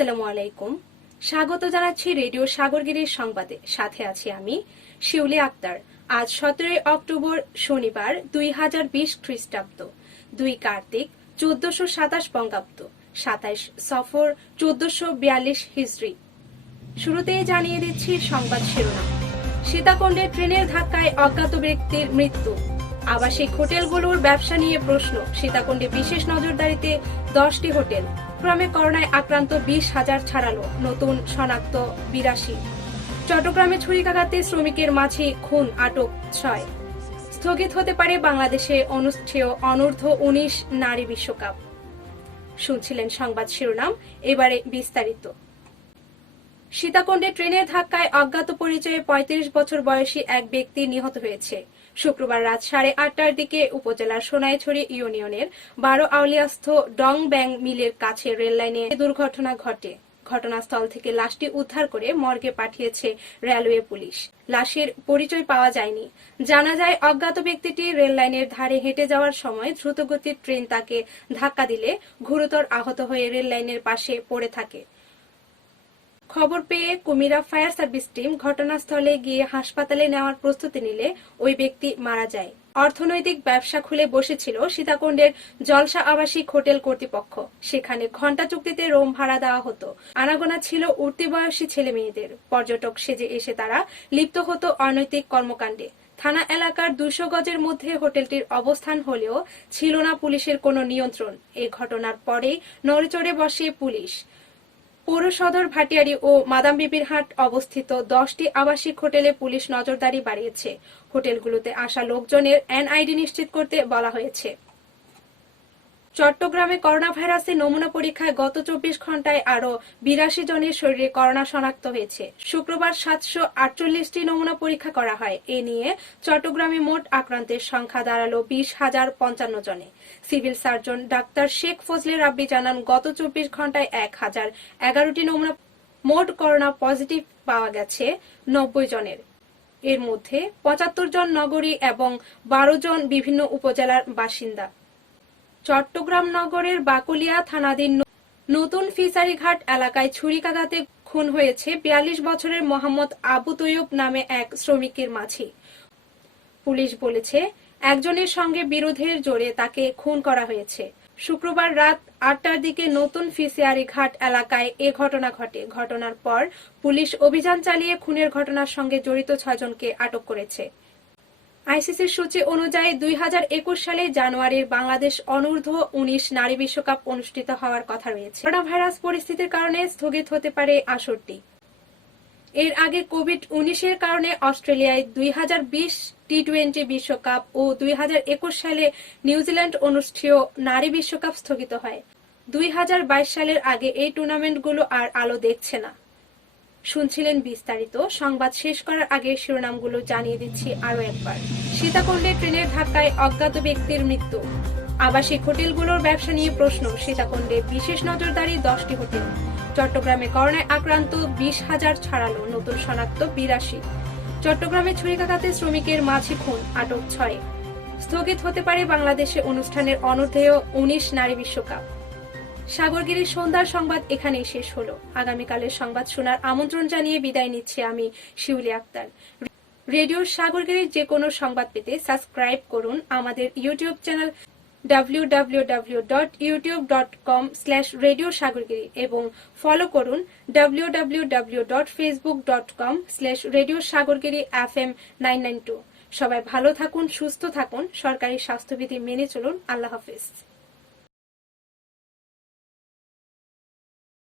আসসালামু আলাইকুম। স্বাগত জানাচ্ছি রেডিও সাগরগিরির সংবাদে। সাথে আছি আমি শিউলি আক্তার। আজ 17 অক্টোবর শনিবার 2020 খ্রিস্টাব্দ, 2 কার্তিক 1427 বঙ্গাব্দ, 27 সফর 1442 হিজরি। শুরুতেই জানিয়ে দিচ্ছি সংবাদ শিরোনাম। সীতাকুণ্ডে ট্রেনের ধাক্কায় অজ্ঞাত ব্যক্তির মৃত্যু। আবাসিক হোটেলগুলোর ব্যবসা নিয়ে প্রশ্ন। সীতাকুণ্ডে বিশেষ নজরদারিতে 10টি হোটেল। ক্রমে করোনায় আক্রান্ত 20,000 ছাড়ালো, নতুন শনাক্ত 82। চট্টগ্রামে ছুরিকাঘাতে শ্রমিকের মাঝে খুন, আটক 6। স্থগিত হতে পারে বাংলাদেশে অনুষ্ঠেয় অনূর্ধ্ব 19 নারী বিশ্বকাপ। শুনছিলেন সংবাদ শিরোনাম, এবারে বিস্তারিত। সীতাকুণ্ডে ট্রেনের ধাক্কায় অজ্ঞাত পরিচয়ে 35 বছর বয়সী এক ব্যক্তি নিহত হয়েছে। শুক্রবার রাত 8:30টার দিকে উপজেলার সোনাইছড়ি ইউনিয়নের 12 আউলিয়াস্থ ডং ব্যাং মিলের কাছে রেললাইনে দুর্ঘটনা ঘটে। ঘটনাস্থল থেকে লাশটি উদ্ধার করে মর্গে পাঠিয়েছে রেলওয়ে পুলিশ। লাশের পরিচয় পাওয়া যায়নি। জানা যায়, অজ্ঞাত ব্যক্তিটি রেললাইনের ধারে হেঁটে যাওয়ার সময় দ্রুতগতির ট্রেন তাকে ধাক্কা দিলে গুরুতর আহত হয়ে রেললাইনের পাশে পড়ে থাকে। খবর পেয়ে কুমিরা ফায়ার সার্ভিস টিম ঘটনাস্থলে গিয়ে হাসপাতালে নেওয়ার প্রস্তুতি নিলে ওই ব্যক্তি মারা যায়। অর্থনৈতিক ব্যবসা খুলে বসেছিল সীতাকুণ্ডের জলসা আবাসিক হোটেল কর্তৃপক্ষ। সেখানে ঘণ্টা চুক্তিতে রুম ভাড়া দেওয়া হতো। আনাগোনা ছিল উঠতি বয়সী ছেলে মেয়েদের। পর্যটক সেজে এসে তারা লিপ্ত হতো অনৈতিক কর্মকাণ্ডে। থানা এলাকার 200 গজের মধ্যে হোটেলটির অবস্থান হলেও ছিল না পুলিশের কোনো নিয়ন্ত্রণ। এ ঘটনার পরেই নড়েচড়ে বসে পুলিশ। পৌর সদর, ভাটিয়ারি ও মাদামবিবিরহাট অবস্থিত 10টি আবাসিক হোটেলে পুলিশ নজরদারি বাড়িয়েছে। হোটেলগুলোতে আসা লোকজনের এনআইডি নিশ্চিত করতে বলা হয়েছে। চট্টগ্রামে করোনা ভাইরাসের নমুনা পরীক্ষায় গত 24 ঘণ্টায় আরও 82 জনের শরীরে করোনা শনাক্ত হয়েছে। শুক্রবার 748টি নমুনা পরীক্ষা করা হয়। এ নিয়ে চট্টগ্রামে মোট আক্রান্তের সংখ্যা দাঁড়ালো 20,055 জনে। সিভিল সার্জন ডাক্তার শেখ ফজলে রাব্বি জানান, গত 24 ঘণ্টায় 1011টি নমুনা মোট করোনা পজিটিভ পাওয়া গেছে 90 জনের। এর মধ্যে 75 জন নগরী এবং 12 জন বিভিন্ন উপজেলার বাসিন্দা। চট্টগ্রাম নগরের বাকুলিয়া থানাধীন নতুন ফিশারিঘাট এলাকায় ছুরিকাঘাতে খুন হয়েছে 42 বছরের মোহাম্মদ আবু তৈয়ব নামে এক শ্রমিকের মাঝি। পুলিশ বলেছে, একজনের সঙ্গে বিরোধের জোরে তাকে খুন করা হয়েছে। শুক্রবার রাত 8টার দিকে নতুন ফিশারিঘাট এলাকায় এ ঘটনা ঘটে। ঘটনার পর পুলিশ অভিযান চালিয়ে খুনের ঘটনার সঙ্গে জড়িত 6 জনকে আটক করেছে। আইসিসির সূচি অনুযায়ী 2021 সালে জানুয়ারির বাংলাদেশ অনূর্ধ্ব 19 নারী বিশ্বকাপ অনুষ্ঠিত হওয়ার কথা রয়েছে। করোনা ভাইরাস পরিস্থিতির কারণে স্থগিত হতে পারে আসরটি। এর আগে কোভিড-19 কারণে অস্ট্রেলিয়ায় 2020 টি-20 বিশ্বকাপ ও 2021 সালে নিউজিল্যান্ড অনুষ্ঠেয় নারী বিশ্বকাপ স্থগিত হয়। 2022 সালের আগে এই টুর্নামেন্টগুলো আর আলো দেখছে না। শুনছিলেন বিস্তারিত। সংবাদ শেষ করার আগে শিরোনামগুলো জানিয়ে দিচ্ছি আরো একবার। সীতাকুণ্ডে ট্রেনের ধাক্কায় অজ্ঞাত ব্যক্তির মৃত্যু। আবাসিক হোটেলগুলোর ব্যবসা নিয়ে প্রশ্ন। সীতাকুণ্ডে বিশেষ নজরদারি 10টি হোটেল। চট্টগ্রামে করোনায় আক্রান্ত 20,000 ছাড়ালো, নতুন শনাক্ত 82। চট্টগ্রামে ছুরিকাঘাতে শ্রমিকের মাঝে খুন, আটক 6। স্থগিত হতে পারে বাংলাদেশে অনুষ্ঠানের অনূর্ধ্ব 19 নারী বিশ্বকাপ। সাগরগিরির সন্ধ্যার সংবাদ এখানেই শেষ হলো। আগামীকালের সংবাদ শোনার আমন্ত্রণ জানিয়ে বিদায় নিচ্ছি আমি শিউলি আক্তার। রেডিও সাগরগিরির যে কোনো সংবাদ পেতে সাবস্ক্রাইব করুন আমাদের ইউটিউব চ্যানেল www.youtube.com/radiosagargiri এবং ফলো করুন www.facebook.com/radiosagargiri FM 992। সবাই ভালো থাকুন, সুস্থ থাকুন, সরকারি স্বাস্থ্যবিধি মেনে চলুন। আল্লাহ হাফেজ।